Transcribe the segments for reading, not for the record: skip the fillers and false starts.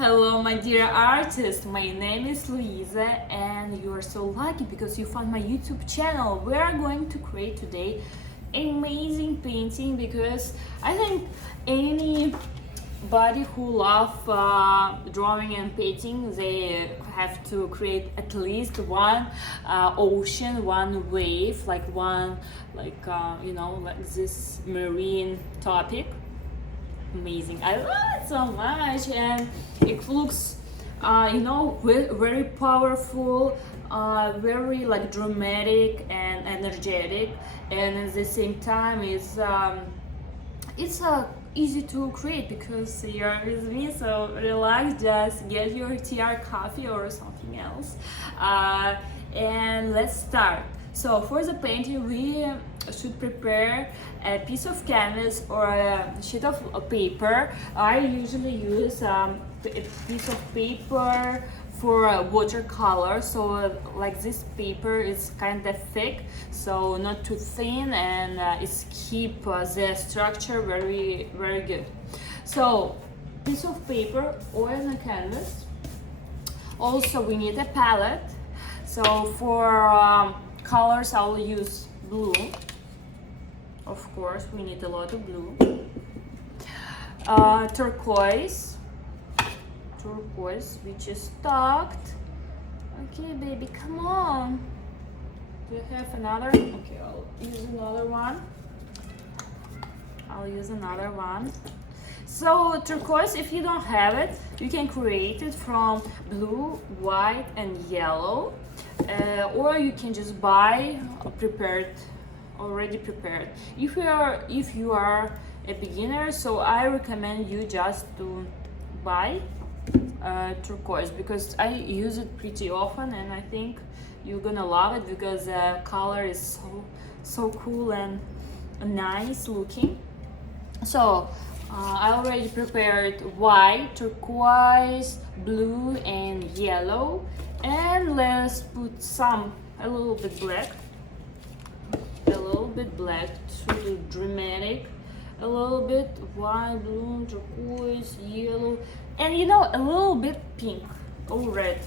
Hello, my dear artist. My name is Luisa, and you are so lucky because you found my YouTube channel. We are going to create today amazing painting because I think anybody who love drawing and painting, they have to create at least one ocean, one wave, like one like this marine topic. Amazing, I love it so much, and it looks very powerful, very like dramatic and energetic, and at the same time it's easy to create because you're with me, so relax, just get your tea or coffee or something else, and let's start. So for the painting we should prepare a piece of canvas or a sheet of paper. I usually use a piece of paper for watercolor, so like this paper is kind of thick, so not too thin, and it's keep the structure very good. So piece of paper, oil and canvas. Also we need a palette. So for colors I will use blue. Of course, we need a lot of blue. Turquoise, which is tucked. Okay, baby, come on. Do you have another? Okay, I'll use another one. So turquoise, if you don't have it, you can create it from blue, white, and yellow, or you can just buy already prepared. If you are a beginner, so I recommend you just to buy turquoise because I use it pretty often, and I think you're gonna love it because the color is so cool and nice looking. So I already prepared white, turquoise, blue, and yellow, and let's put a little bit black to dramatic, a little bit white, blue, turquoise, yellow, and a little bit pink or red,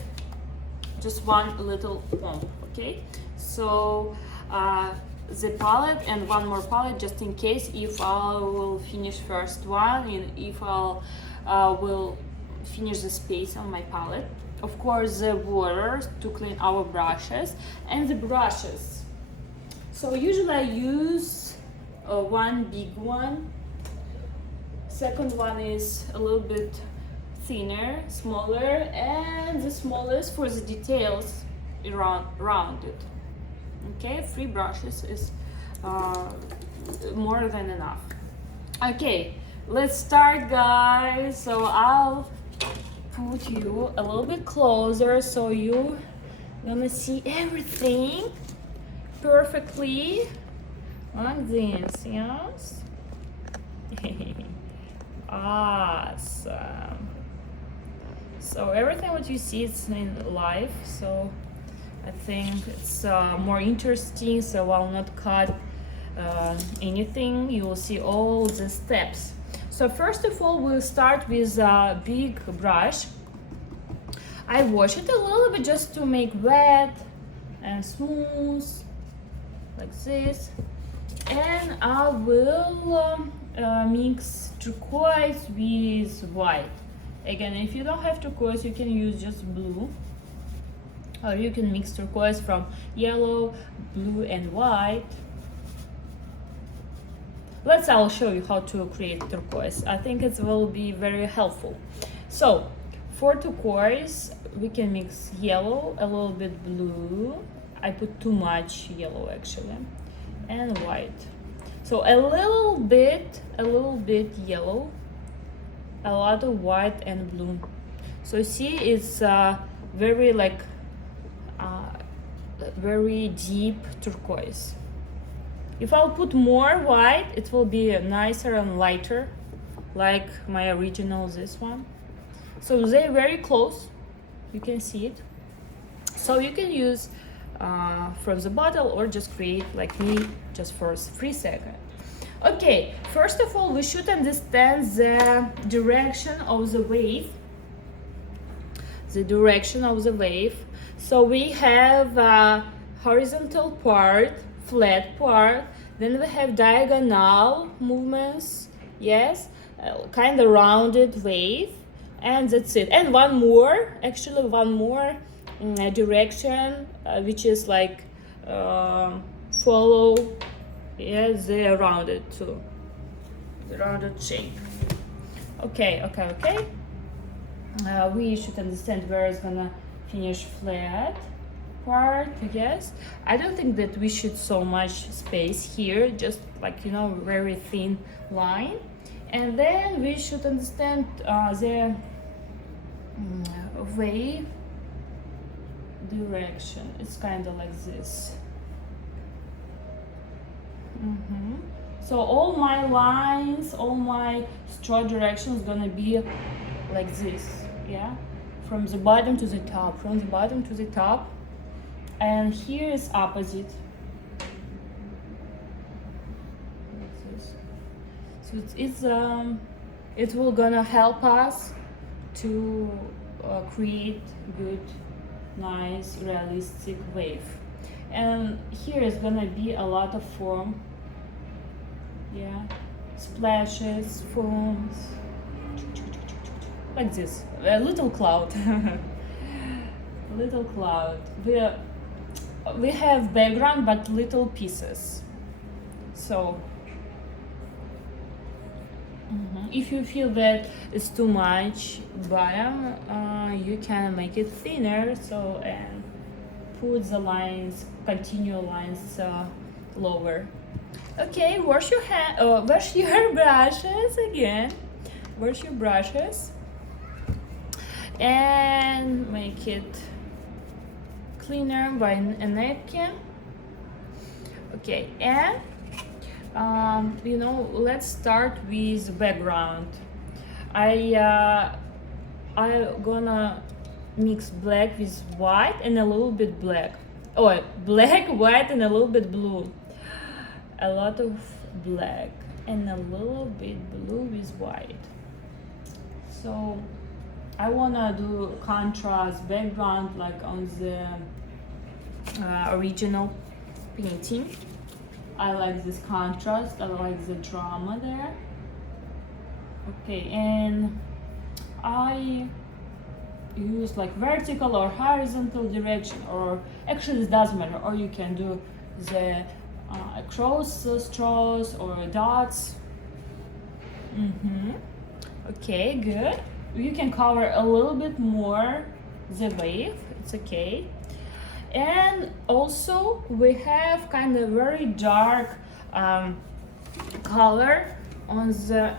just one little pump. Okay, so the palette and one more palette just in case if I will finish first one and if will finish the space on my palette. Of course, the water to clean our brushes and the brushes. So usually I use one big one. Second one is a little bit thinner, smaller, and the smallest for the details around it. Okay, 3 brushes is more than enough. Okay, let's start, guys. So I'll put you a little bit closer so you're gonna see everything perfectly like this. Yes. Awesome. So everything what you see is in live, so I think it's more interesting, so I'll not cut anything. You will see all the steps. So first of all, we'll start with a big brush. I wash it a little bit just to make wet and smooth like this, and I will mix turquoise with white. Again, if you don't have turquoise, you can use just blue, or you can mix turquoise from yellow, blue, and white. I'll show you how to create turquoise. I think it will be very helpful. So for turquoise, we can mix yellow, a little bit blue. I put too much yellow actually, and white. So a little bit yellow, a lot of white and blue. So see, it's very very deep turquoise. If I'll put more white, it will be nicer and lighter, like my original, this one. So they're very close, you can see it. So you can use from the bottle or just create like me just for 3 seconds. Okay, first of all, we should understand the direction of the wave the direction of the wave. So we have a horizontal part, flat part, then we have diagonal movements, yes, kind of rounded wave, and that's it. And one more direction, which is like follow, yeah, the rounded too, the rounded shape. Okay. We should understand where it's gonna finish flat part, yes. I don't think that we should so much space here, just like, you know, very thin line. And then we should understand the wave direction. It's kind of like this. So all my lines, all my stroke direction is gonna be like this, yeah, from the bottom to the top, from the bottom to the top. And here is opposite, like this. So it will gonna help us to create good, nice, realistic wave. And here is gonna be a lot of foam, yeah, splashes, foams, like this, a little cloud. Little cloud. We have background but little pieces. So if you feel that it's too much bottom, you can make it thinner, so, and put the lines, continue lines lower. Okay, wash your brushes again. Wash your brushes and make it cleaner by a napkin. Okay, and you know, let's start with background. I'm gonna mix black with white and a little bit black. Oh, black, white, and a little bit blue. A lot of black and a little bit blue with white. So I wanna do contrast background like on the original painting. I like this contrast, I like the drama there. Okay, and I use like vertical or horizontal direction, or actually it doesn't matter, or you can do the cross strokes or dots. Okay, good. You can cover a little bit more the wave, it's okay. And also we have kind of very dark color on the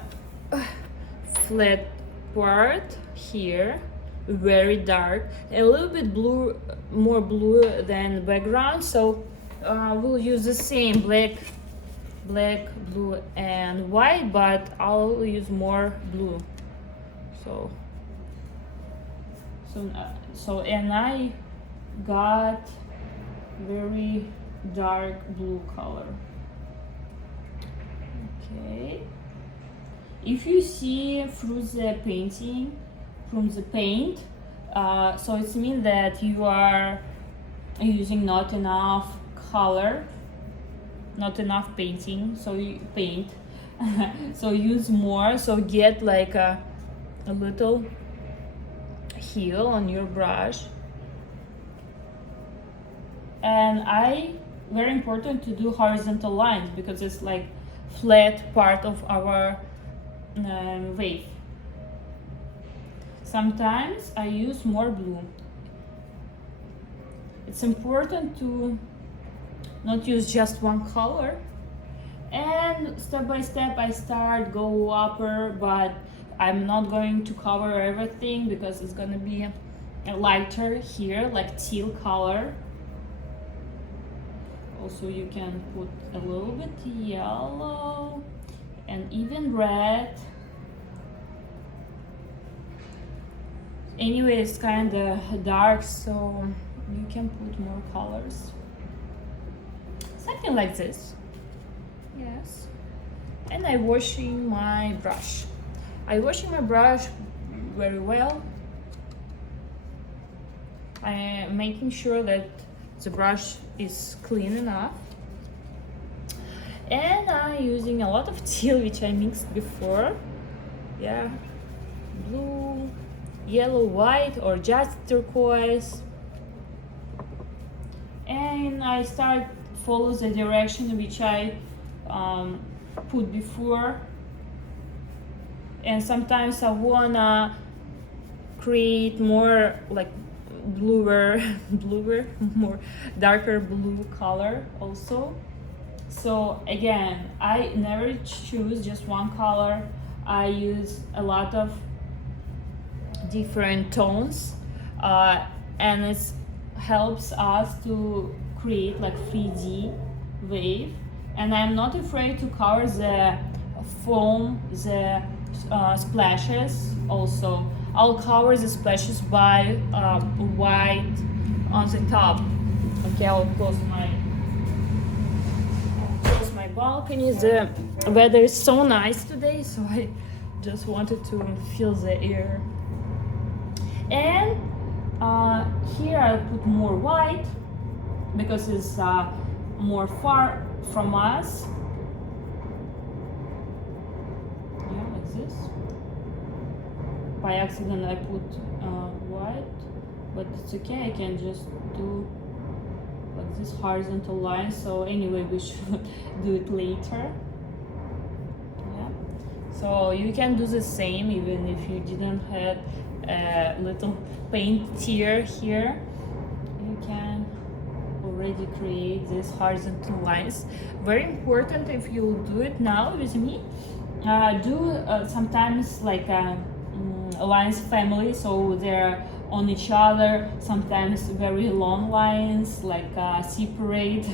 flat part here, very dark, a little bit blue, more blue than background. So we'll use the same black, blue, and white, but I'll use more blue. So and I got very dark blue color. Okay. If you see through the painting, from the paint, so it means that you are using not enough color, not enough painting, so you paint. So use more, so get like a little heel on your brush. And very important to do horizontal lines because it's like flat part of our wave. Sometimes I use more blue. It's important to not use just one color. And step by step I go upper, but I'm not going to cover everything because it's gonna be lighter here, like teal color. Also you can put a little bit yellow and even red. Anyway, it's kind of dark, so you can put more colors. Something like this. Yes. And I'm washing my brush. I'm washing my brush very well. I am making sure that the brush is clean enough. And I'm using a lot of teal, which I mixed before. Yeah, blue, yellow, white, or just turquoise. And I start follow the direction which I put before. And sometimes I wanna create more like bluer, more darker blue color also. So again, I never choose just one color. I use a lot of different tones, and it helps us to create like 3D wave. And I'm not afraid to cover the foam, the splashes also. I'll cover the splashes by white on the top. Okay, I'll close my balcony. The weather is so nice today, so I just wanted to feel the air. And here I put more white because it's more far from us. Yeah, like this. By accident I put white, but it's okay, I can just do like this horizontal line. So anyway, we should do it later. Yeah, so you can do the same even if you didn't have a little paint tier here. You can already create these horizontal lines. Very important, if you do it now with me, do sometimes like lines family, so they're on each other, sometimes very long lines like separate.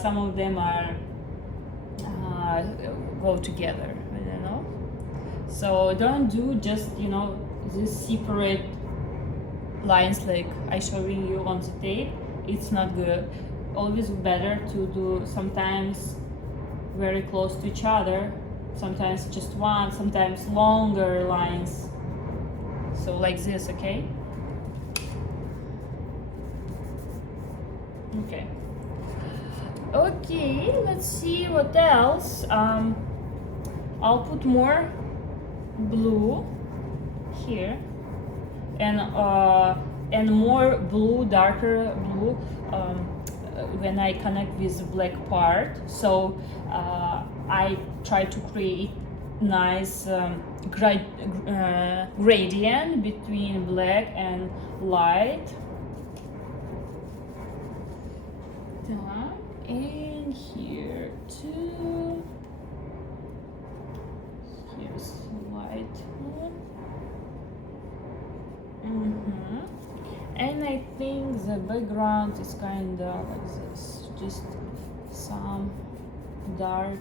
Some of them are go together, I don't know. So don't do just, you know, this separate lines like I showing you on the tape. It's not good. Always better to do sometimes very close to each other, sometimes just one, sometimes longer lines. So like this, okay? Okay. Okay, let's see what else. I'll put more blue here, and more blue, darker blue, when I connect with the black part. So I try to create nice gradient between black and light. And here too. Here's light one. And I think the background is kinda like this, just some dark,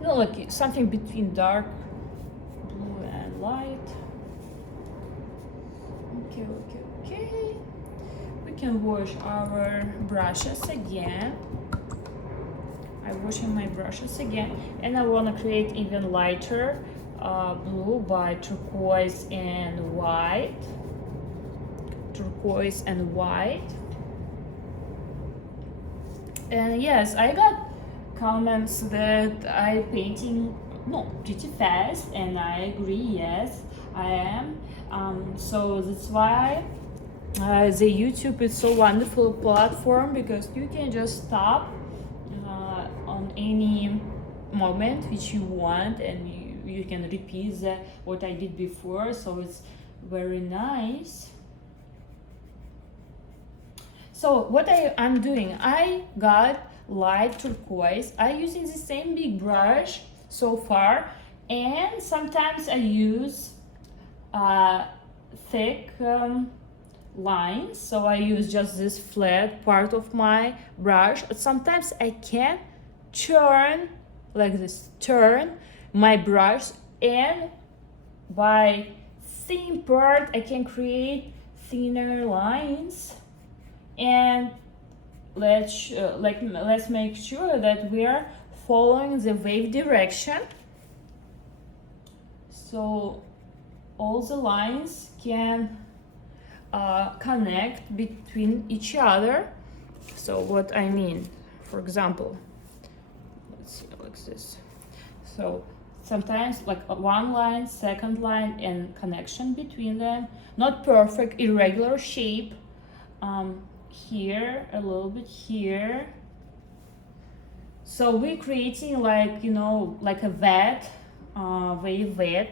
you know, like something between dark blue and light. Okay. We can wash our brushes again. I'm washing my brushes again, and I want to create even lighter blue by turquoise and white. Turquoise and white. And yes, I got comments that I painting pretty fast, and I agree. Yes, I am. So that's why the YouTube is so wonderful platform, because you can just stop on any moment which you want, and you can repeat what I did before. So it's very nice. So what I'm doing, I got light turquoise. I'm using the same big brush so far, and sometimes I use thick lines. So I use just this flat part of my brush. Sometimes I can turn like this, turn my brush, and by thin part I can create thinner lines. And let's make sure that we are following the wave direction, so all the lines can connect between each other. So what I mean, for example, let's see, like this. So sometimes like one line, second line, and connection between them. Not perfect, irregular shape. Here, a little bit here. So we're creating like, you know, like a vat, wave vat.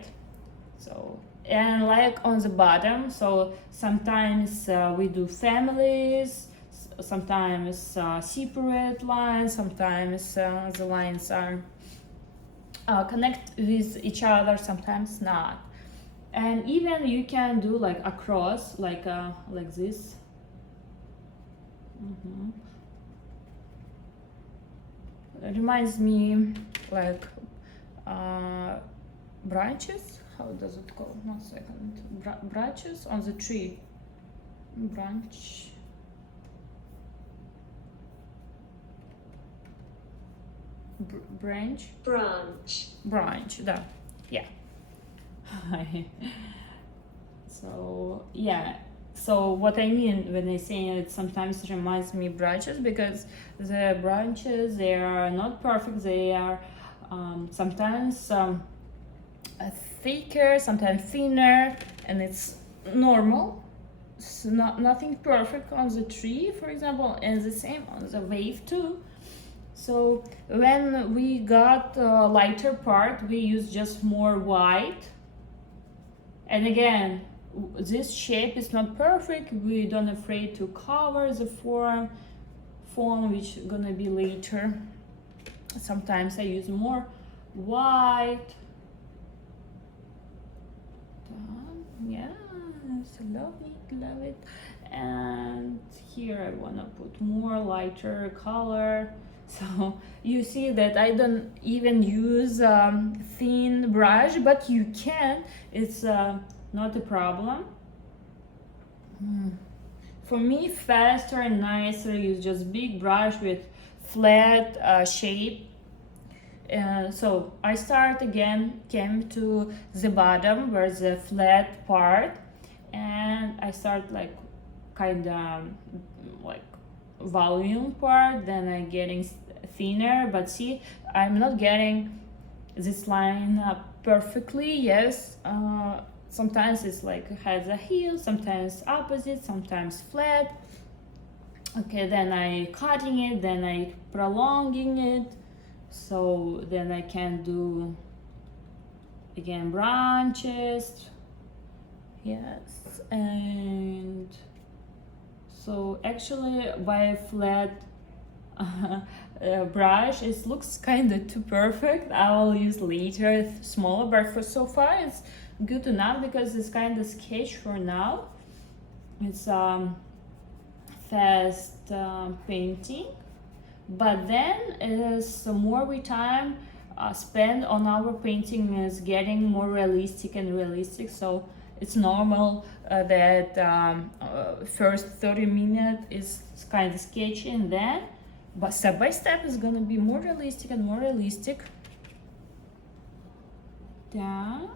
So, and like on the bottom, so sometimes we do families, sometimes separate lines, sometimes the lines are connect with each other, sometimes not. And even you can do like across, like this. It reminds me like branches. How does it call? 1 second. Branches on the tree. Branch. Branch. Branch. Да. Yeah. So yeah. So what I mean when I say it sometimes reminds me branches, because the branches, they are not perfect. They are sometimes thicker, sometimes thinner, and it's normal. It's nothing perfect on the tree, for example, and the same on the wave too. So when we got a lighter part, we use just more white. And again, this shape is not perfect. We don't afraid to cover the form which gonna be later. Sometimes I use more white. Yes, love it. And here I wanna put more lighter color. So you see that I don't even use thin brush, but you can. It's not a problem. For me, faster and nicer, use just big brush with flat shape. So I start again, came to the bottom where the flat part, and I start like kind of like volume part, then I getting thinner, but see, I'm not getting this line perfectly. Yes, sometimes it's like has a heel, sometimes opposite, sometimes flat. Okay, then I cutting it, then I prolonging it, so then I can do again branches. Yes, and so actually by a flat brush, it looks kind of too perfect. I will use later smaller, but for so far it's good enough because it's kind of sketch for now. It's fast painting, but then as more we time spend on our painting is getting more realistic and realistic. So it's normal that first 30 minutes is kind of sketchy, and then but step by step is gonna be more realistic and more realistic. Yeah,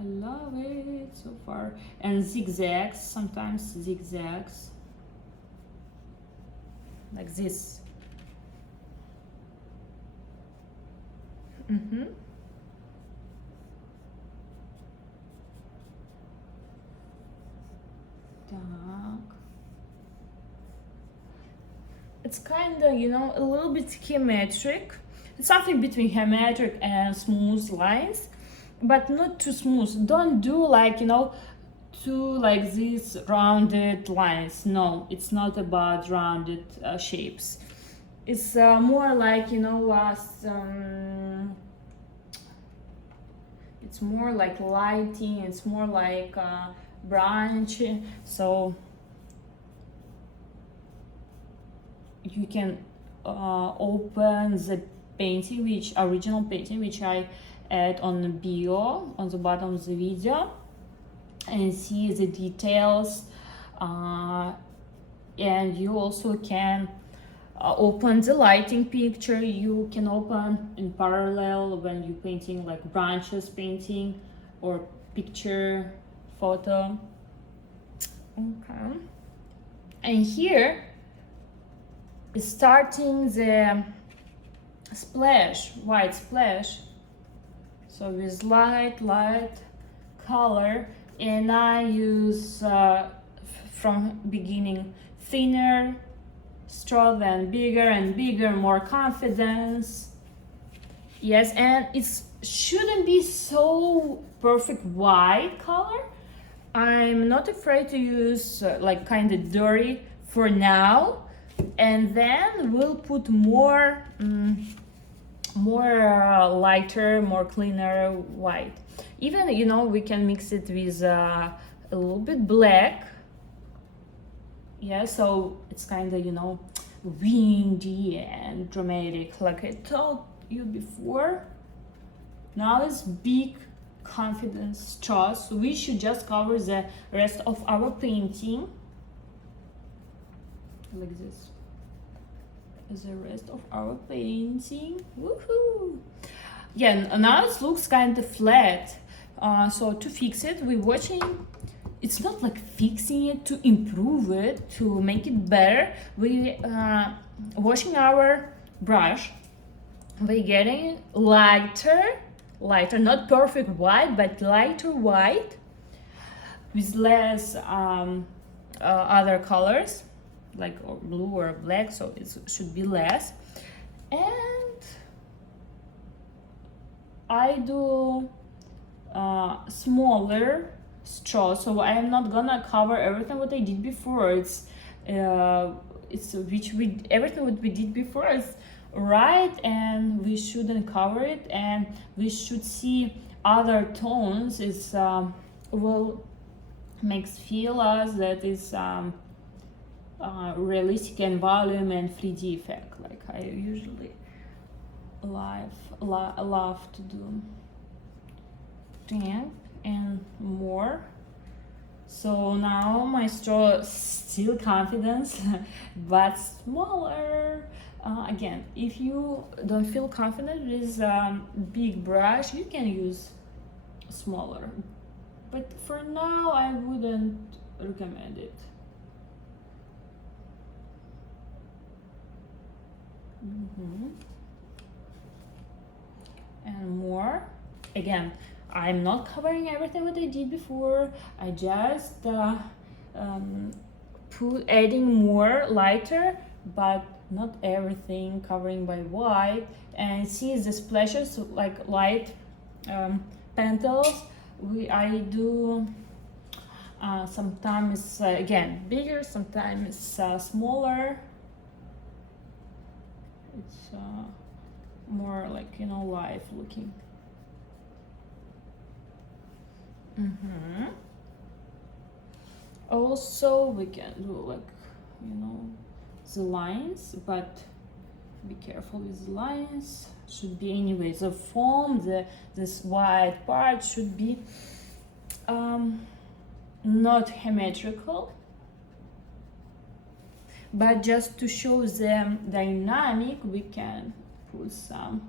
I love it so far. And zigzags, sometimes zigzags like this. It's kind of, you know, a little bit schematic. It's something between geometric and smooth lines, but not too smooth. Don't do like, you know, too like these rounded lines. No, it's not about rounded shapes. It's more like, you know, it's more like lighting. It's more like branch. So you can open the painting, which original painting, which I add on the bio on the bottom of the video, and see the details. And you also can open the lighting picture. You can open in parallel when you're painting like branches painting or picture photo. Okay. And here is starting the splash, white splash. So with light color, and I use from beginning thinner straw, then bigger and bigger, more confidence. Yes, and it shouldn't be so perfect white color. I'm not afraid to use like kind of dirty for now, and then we'll put more lighter, more cleaner white. Even, you know, we can mix it with a little bit black. Yeah, so it's kind of, you know, windy and dramatic, like I told you before. Now it's big confidence straws, so we should just cover the rest of our painting like this. The rest of our painting. Woohoo! Yeah, now it looks kind of flat. So to fix it, we're watching. It's not like fixing it to improve it, to make it better. We washing our brush. We're getting lighter, not perfect white, but lighter white with less other colors, like blue or black, so it should be less. And I do smaller straw, so I am not gonna cover everything what I did before. It's everything what we did before is right, and we shouldn't cover it, and we should see other tones. Is will makes feel us that is realistic and volume and 3D effect, like I usually love to do. And more. So now my straw still confidence, but smaller. Again, if you don't feel confident with big brush, you can use smaller. But for now, I wouldn't recommend it. And more. Again, I'm not covering everything what I did before. I just adding more lighter, but not everything, covering by white. And see the splashes like light pentals. I do sometimes again bigger, sometimes smaller. It's more like, you know, live looking. Also we can do like, you know, the lines, but be careful with the lines. Should be anyway the foam, this white part should be not symmetrical, but just to show the dynamic we can put some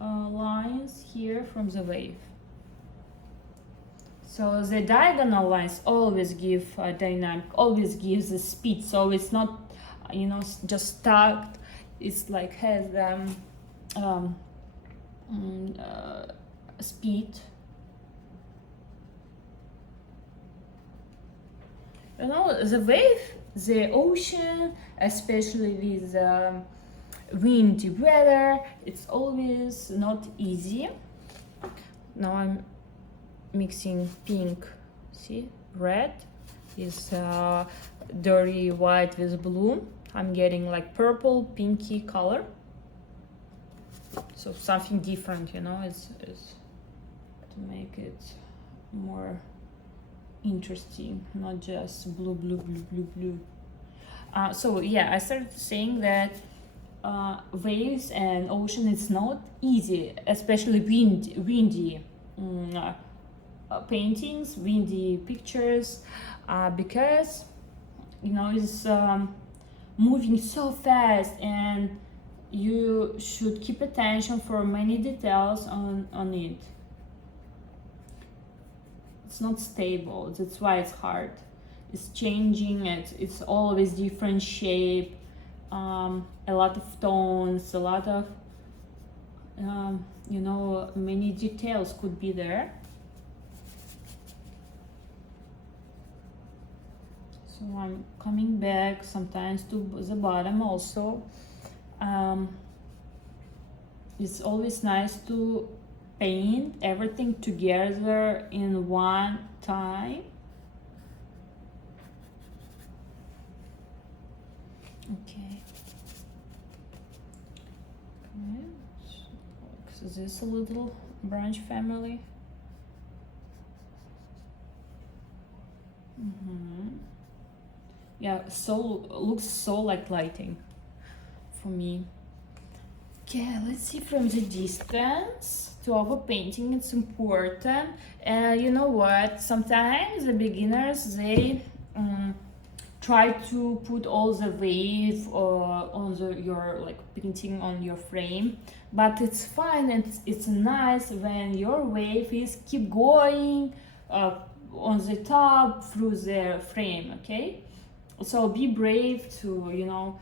lines here from the wave. So the diagonal lines always give a dynamic, always gives the speed. So it's not, you know, just stuck. It's like has speed. You know, the wave, the ocean, especially with windy weather, it's always not easy. Now I'm mixing pink, see, red is dirty white with blue. I'm getting like purple, pinky color. So something different, you know, it's to make it more interesting, not just blue. So yeah, I started saying that waves and ocean, it's not easy, especially windy paintings, windy pictures, because, you know, it's moving so fast, and you should keep attention for many details on it. it's not stable. That's why it's hard. It's changing. It's always different shape, a lot of tones, a lot of you know, many details could be there. So I'm coming back sometimes to the bottom also. It's always nice to paint everything together in one time. Okay. So this a little branch family. Yeah, so looks so like lighting for me. Okay, let's see from the distance to our painting. It's important. And you know what? Sometimes the beginners, they try to put all the wave on your like painting on your frame, but it's fine and it's nice when your wave is keep going on the top through the frame. Okay, so be brave to, you know,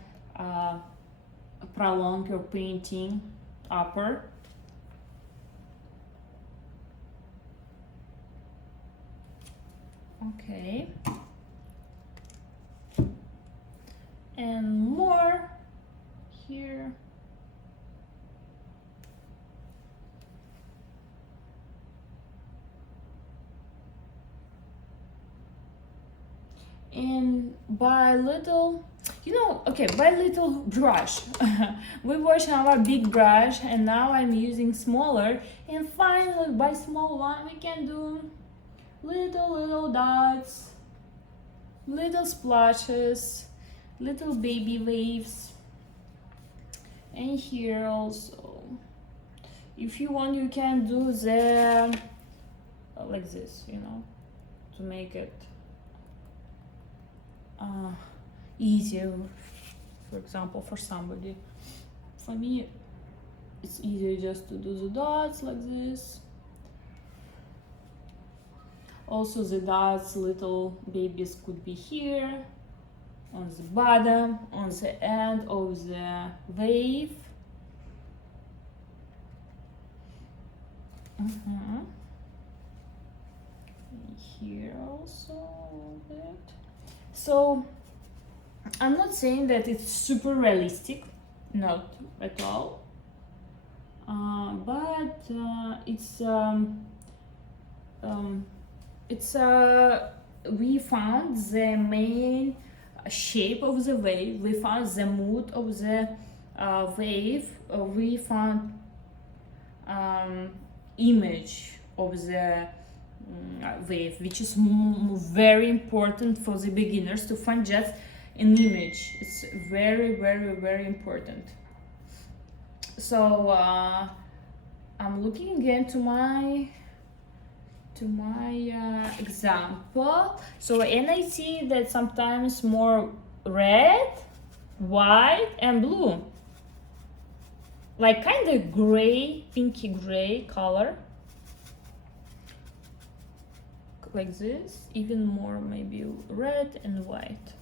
prolong your painting upper. Okay, and more here. And by little, you know, okay, by little brush. We wash our big brush and now I'm using smaller, and finally by small one we can do little dots, little splashes, little baby waves. And here also, if you want, you can do the like this, you know, to make it easier, for example, for somebody. For me, it's easier just to do the dots like this. Also the dots, little babies could be here, on the bottom, on the end of the wave. Here also a little bit. So I'm not saying that it's super realistic, not at all, but we found the main shape of the wave, we found the mood of the wave, we found image of the wave, which is very important for the beginners to find just an image. It's very important. So I'm looking again to my example. So, and I see that sometimes more red, white and blue, like kind of gray, pinky gray color, like this, even more maybe red and white,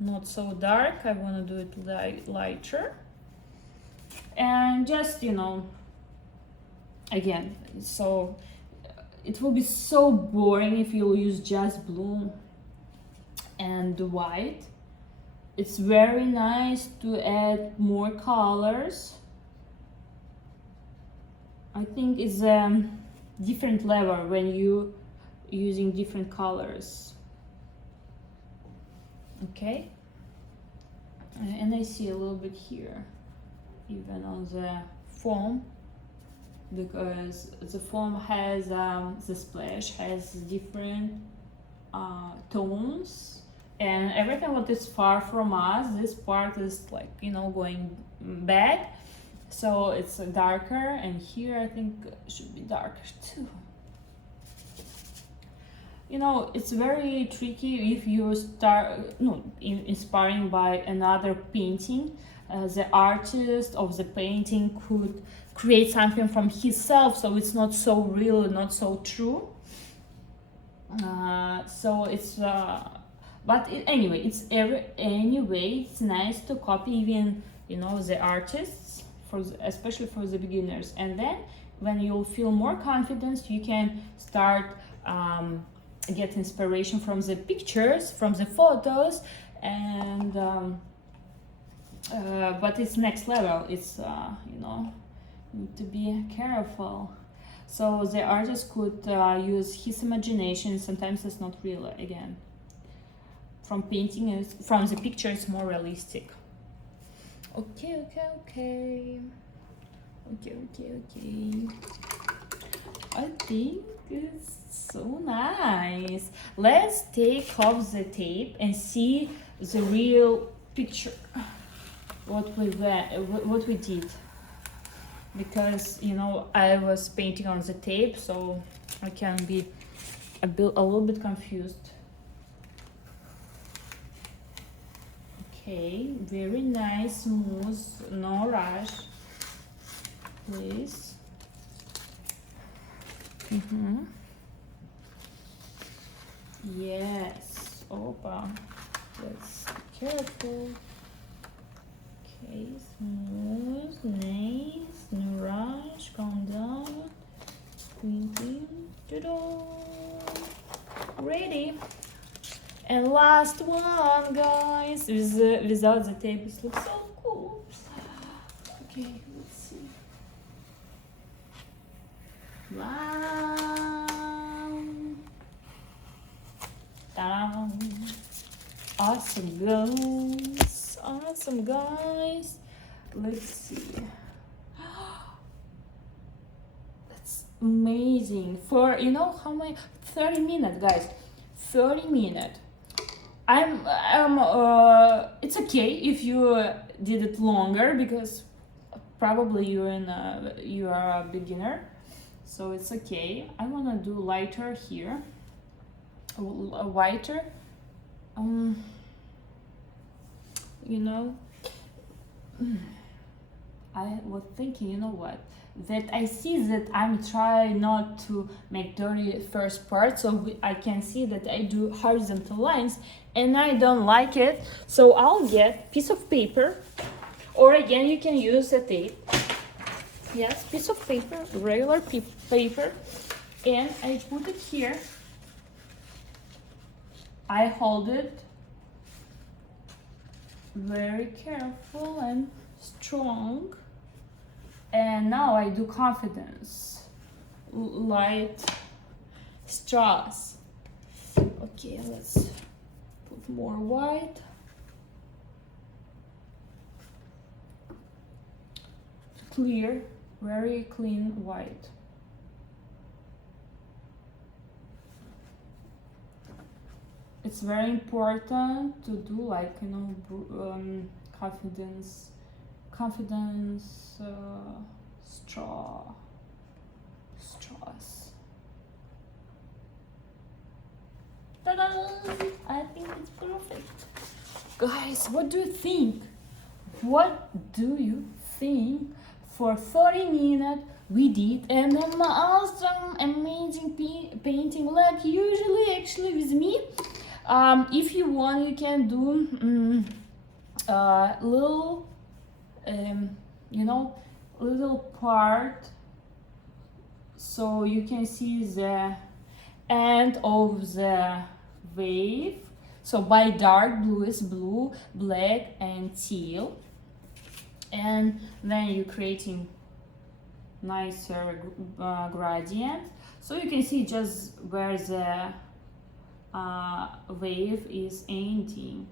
not so dark. I want to do it lighter, and just, you know, again, so it will be so boring if you use just blue and white. It's very nice to add more colors. I think it's a different level when you using different colors. Okay, and I see a little bit here even on the foam, because the foam has the splash has different tones, and everything what is far from us, this part is like, you know, going back, so it's darker, and here I think it should be darker too. You know, it's very tricky if you start inspiring by another painting. The artist of the painting could create something from himself, so it's not so real, not so true. So it's but anyway, it's nice to copy even, you know, the artists, especially for the beginners. And then when you'll feel more confidence, you can start get inspiration from the pictures, from the photos, and but it's next level. It's you know, need to be careful. So the artist could use his imagination. Sometimes it's not real again. From painting and from the picture, it's more realistic. Okay. I think it's so nice. Let's take off the tape and see the real picture. What we did. Because, you know, I was painting on the tape, so I can be a little bit confused. Okay, very nice, smooth, no rush, please. Yes, opa, let's be careful. Okay, smooth, nice, no rush, calm down. Ready. And last one, guys, without the tape. It looks so cool. Okay, let's see. Wow. Awesome guys. Let's see. That's amazing. For, you know how many, 30 minutes, guys. 30 minutes. It's okay if you did it longer, because probably you are a beginner, so it's okay. I wanna do lighter here, whiter. You know, I was thinking, you know what, that I see that I'm trying not to make dirty first part, so I can see that I do horizontal lines and I don't like it. So I'll get piece of paper, or again you can use a tape. Yes, piece of paper, regular paper, and I put it here. I hold it very careful and strong. And now I do confidence, light straws. Okay, let's put more white. Clear, very clean white. It's very important to do, like, you know, confidence straws. Ta-da! I think it's perfect. Guys, what do you think? What do you think? For 30 minutes we did an awesome, amazing painting, like usually actually with me. If you want, you can do little you know, little part, so you can see the end of the wave. So by dark blue is blue, black and teal, and then you're creating nicer gradient, so you can see just where the wave is ending.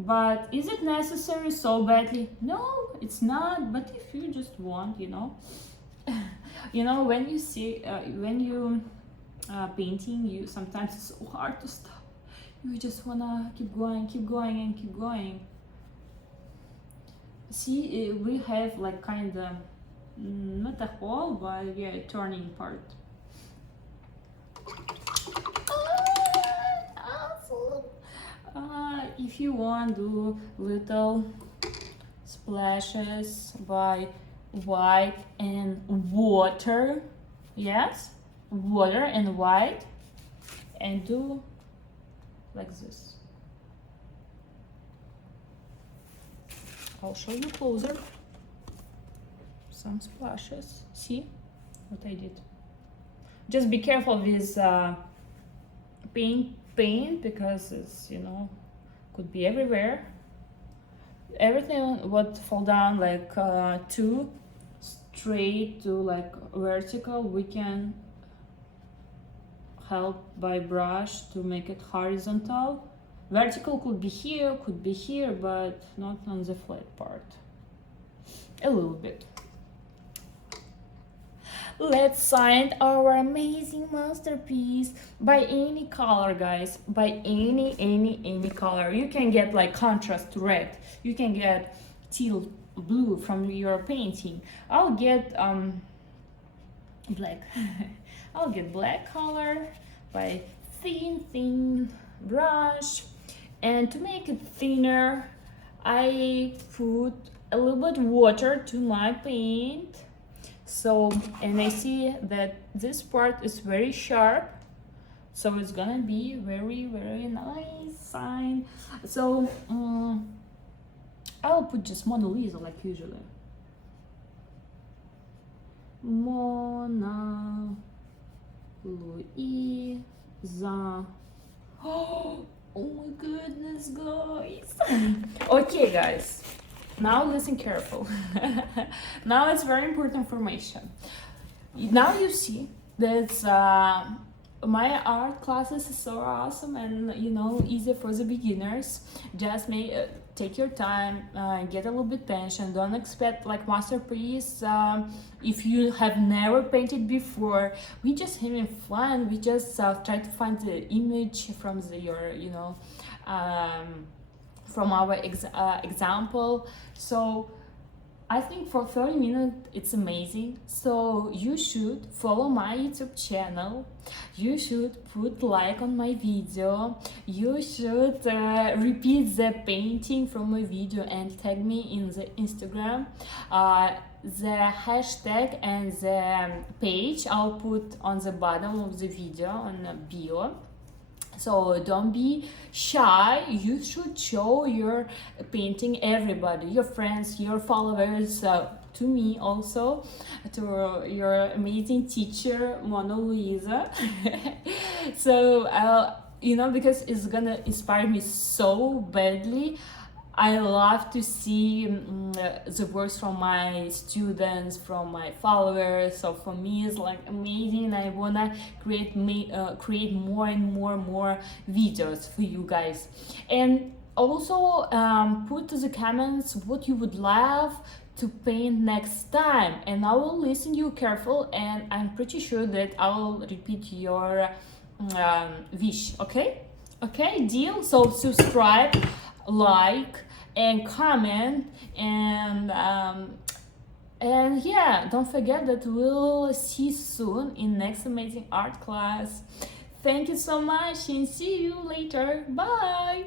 But is it necessary so badly? No, it's not. But if you just want, you know, you know, when you see, when you painting, you sometimes it's so hard to stop. You just wanna keep going, and keep going. See, we have like kind of not a hole, but yeah, a turning part. If you want, do little splashes by white and water. Yes, water and white, and do like this. I'll show you closer. Some splashes. See what I did? Just be careful with paint because it's, you know, could be everywhere. Everything would fall down like too straight to like vertical. We can help by brush to make it horizontal. Vertical could be here, but not on the flat part. A little bit. Let's sign our amazing masterpiece by any color, guys. By any color. You can get like contrast red. You can get teal blue from your painting. I'll get black. I'll get black color by thin brush. And to make it thinner, I put a little bit water to my paint. So, and I see that this part is very sharp, so it's gonna be very nice sign. So I'll put just Mona Lisa like usually. Mona Lisa. Oh my goodness, guys. Okay, guys. Now listen careful. Now it's very important information. Now you see that my art classes is so awesome and, you know, easy for the beginners. Just take your time, get a little bit patient. Don't expect like masterpiece if you have never painted before. We just having fun. We just try to find the image from your, you know, from our example. So I think for 30 minutes it's amazing. So you should follow my YouTube channel. You should put like on my video. You should repeat the painting from my video and tag me in the Instagram. The hashtag and the page I'll put on the bottom of the video on the bio. So don't be shy. You should show your painting everybody, your friends, your followers, to me also, to your amazing teacher Mona Lisa. So you know, because it's gonna inspire me so badly. I love to see the works from my students, from my followers. So for me, it's like amazing. I wanna create more and more videos for you guys. And also put to the comments what you would love to paint next time, and I will listen you careful. And I'm pretty sure that I will repeat your wish. Okay? Okay, deal. So subscribe, like, and comment, and yeah, don't forget that we'll see soon in next amazing art class. Thank you so much and see you later. Bye.